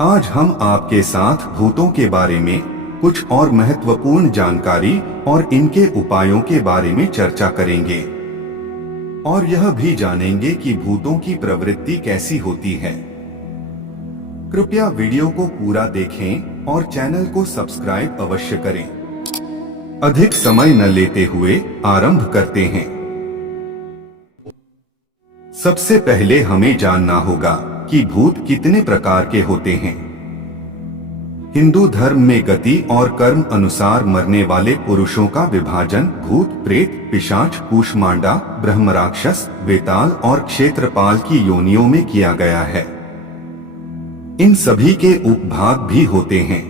आज हम आपके साथ भूतों के बारे में कुछ और महत्वपूर्ण जानकारी और इनके उपायों के बारे में चर्चा करेंगे और यह भी जानेंगे कि भूतों की प्रवृत्ति कैसी होती है। कृपया वीडियो को पूरा देखें और चैनल को सब्सक्राइब अवश्य करें। अधिक समय न लेते हुए आरंभ करते हैं। सबसे पहले हमें जानना होगा कि भूत कितने प्रकार के होते हैं। हिंदू धर्म में गति और कर्म अनुसार मरने वाले पुरुषों का विभाजन भूत, प्रेत, पिशाच, कूष्मांडा, ब्रह्मराक्षस, वेताल और क्षेत्रपाल की योनियों में किया गया है। इन सभी के उपभाग भी होते हैं।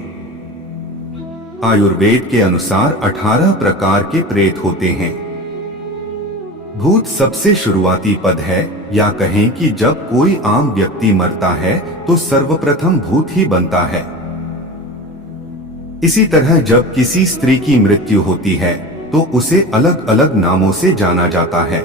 आयुर्वेद के अनुसार 18 प्रकार के प्रेत होते हैं। भूत सबसे शुरुआती पद है, या कहें कि जब कोई आम व्यक्ति मरता है तो सर्वप्रथम भूत ही बनता है। इसी तरह जब किसी स्त्री की मृत्यु होती है तो उसे अलग अलग नामों से जाना जाता है।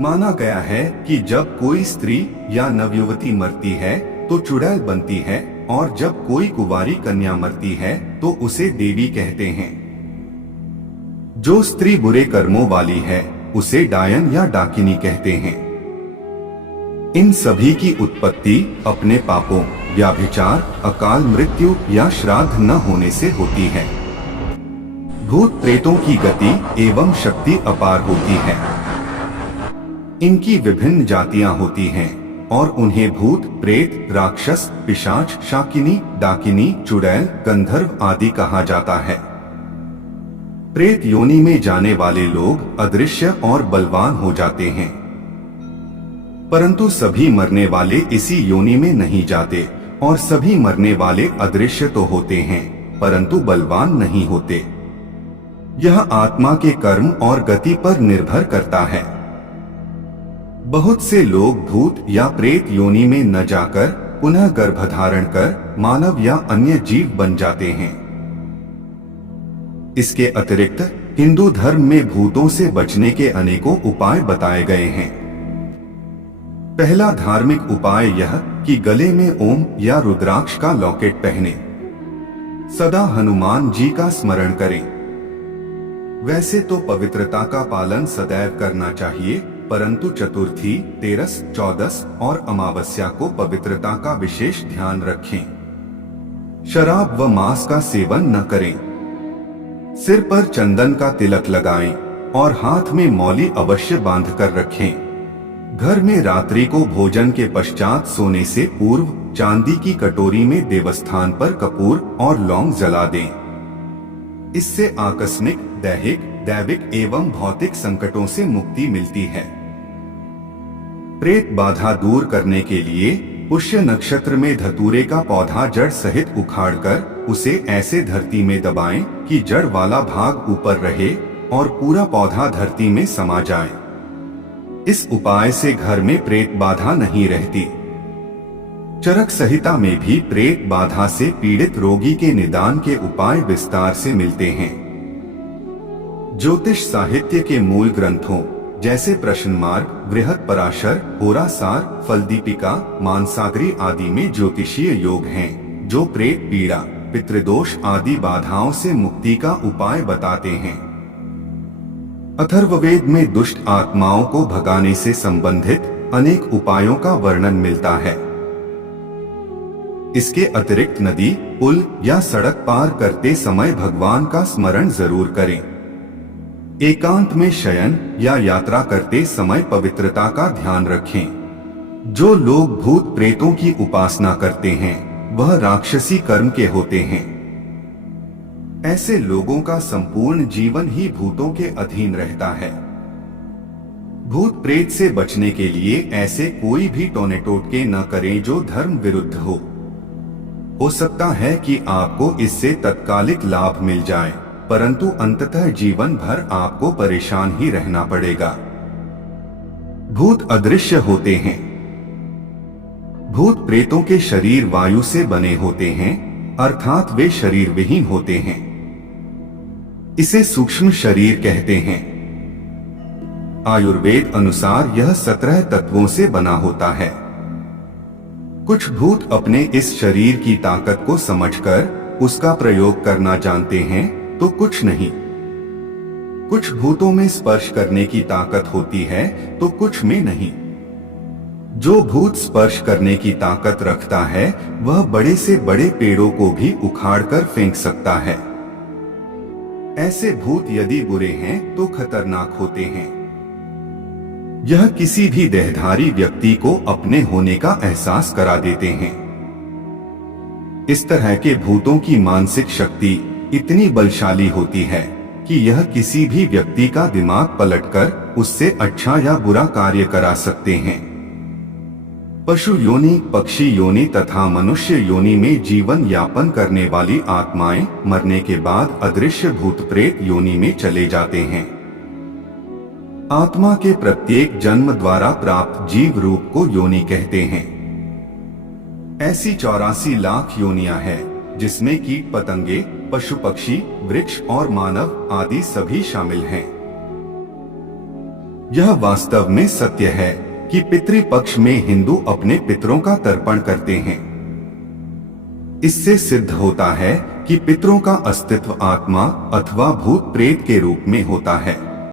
माना गया है कि जब कोई स्त्री या नवयुवती मरती है तो चुड़ैल बनती है, और जब कोई कुंवारी कन्या मरती है तो उसे देवी कहते हैं। जो स्त्री बुरे कर्मों वाली है उसे डायन या डाकिनी कहते हैं। इन सभी की उत्पत्ति अपने पापों, व्यभिचार, अकाल मृत्यु या श्राद्ध न होने से होती है। भूत प्रेतों की गति एवं शक्ति अपार होती है। इनकी विभिन्न जातियां होती हैं और उन्हें भूत, प्रेत, राक्षस, पिशाच, शाकिनी, डाकिनी, चुड़ैल, गंधर्व आदि कहा जाता है। प्रेत योनि में जाने वाले लोग अदृश्य और बलवान हो जाते हैं, परंतु सभी मरने वाले इसी योनि में नहीं जाते, और सभी मरने वाले अदृश्य तो होते हैं परंतु बलवान नहीं होते। यह आत्मा के कर्म और गति पर निर्भर करता है। बहुत से लोग भूत या प्रेत योनि में न जाकर पुनः गर्भधारण कर मानव या अन्य जीव बन जाते हैं। इसके अतिरिक्त हिंदू धर्म में भूतों से बचने के अनेकों उपाय बताए गए हैं। पहला धार्मिक उपाय यह कि गले में ओम या रुद्राक्ष का लॉकेट पहने। सदा हनुमान जी का स्मरण करें। वैसे तो पवित्रता का पालन सदैव करना चाहिए, परंतु चतुर्थी, तेरस, चौदस और अमावस्या को पवित्रता का विशेष ध्यान रखें। शराब व मांस का सेवन न करें। सिर पर चंदन का तिलक लगाएं और हाथ में मौली अवश्य बांधकर रखें। घर में रात्रि को भोजन के पश्चात सोने से पूर्व चांदी की कटोरी में देवस्थान पर कपूर और लौंग जला दें। इससे आकस्मिक, दैहिक, दैविक एवं भौतिक संकटों से मुक्ति मिलती है। प्रेत बाधा दूर करने के लिए पुष्य नक्षत्र में धतूरे का पौधा जड़ सहित उखाड़कर उसे ऐसे धरती में दबाएं कि जड़ वाला भाग ऊपर रहे और पूरा पौधा धरती में समा जाए। इस उपाय से घर में प्रेत बाधा नहीं रहती। चरक संहिता में भी प्रेत बाधा से पीड़ित रोगी के निदान के उपाय विस्तार से मिलते हैं। ज्योतिष साहित्य के मूल ग्रंथों जैसे प्रश्नमार्ग, बृहत पराशर, होरासार, फलदीपिका, मानसागरी आदि में ज्योतिषीय योग हैं, जो प्रेत पीड़ा, पितृदोष आदि बाधाओं से मुक्ति का उपाय बताते हैं। अथर्ववेद में दुष्ट आत्माओं को भगाने से संबंधित अनेक उपायों का वर्णन मिलता है। इसके अतिरिक्त नदी, पुल या सड़क पार करते समय भगवान का स्मरण जरूर करें। एकांत में शयन या यात्रा करते समय पवित्रता का ध्यान रखें। जो लोग भूत प्रेतों की उपासना करते हैं वह राक्षसी कर्म के होते हैं। ऐसे लोगों का संपूर्ण जीवन ही भूतों के अधीन रहता है। भूत प्रेत से बचने के लिए ऐसे कोई भी टोने टोटके न करें जो धर्म विरुद्ध हो सकता है कि आपको इससे तत्कालिक लाभ मिल जाए, परंतु अंततः जीवन भर आपको परेशान ही रहना पड़ेगा। भूत अदृश्य होते हैं। भूत प्रेतों के शरीर वायु से बने होते हैं, अर्थात वे शरीर विहीन होते हैं। इसे सूक्ष्म शरीर कहते हैं। आयुर्वेद अनुसार यह 17 तत्वों से बना होता है। कुछ भूत अपने इस शरीर की ताकत को समझकर उसका प्रयोग करना जानते हैं तो कुछ नहीं। कुछ भूतों में स्पर्श करने की ताकत होती है तो कुछ में नहीं। जो भूत स्पर्श करने की ताकत रखता है वह बड़े से बड़े पेड़ों को भी उखाड़कर फेंक सकता है। ऐसे भूत यदि बुरे हैं तो खतरनाक होते हैं। यह किसी भी देहधारी व्यक्ति को अपने होने का एहसास करा देते हैं। इस तरह के भूतों की मानसिक शक्ति इतनी बलशाली होती है कि यह किसी भी व्यक्ति का दिमाग पलटकर उससे अच्छा या बुरा कार्य करा सकते हैं। पशु योनि, पक्षी योनि तथा मनुष्य योनि में जीवन यापन करने वाली आत्माएं मरने के बाद अदृश्य भूत प्रेत योनि में चले जाते हैं। आत्मा के प्रत्येक जन्म द्वारा प्राप्त जीव रूप को योनि कहते हैं। ऐसी 84 लाख योनियां हैं जिसमें कीट पतंगे, पशु पक्षी, वृक्ष और मानव आदि सभी शामिल हैं। यह वास्तव में सत्य है कि पितृपक्ष में हिंदू अपने पितरों का तर्पण करते हैं। इससे सिद्ध होता है कि पितरों का अस्तित्व आत्मा अथवा भूत प्रेत के रूप में होता है।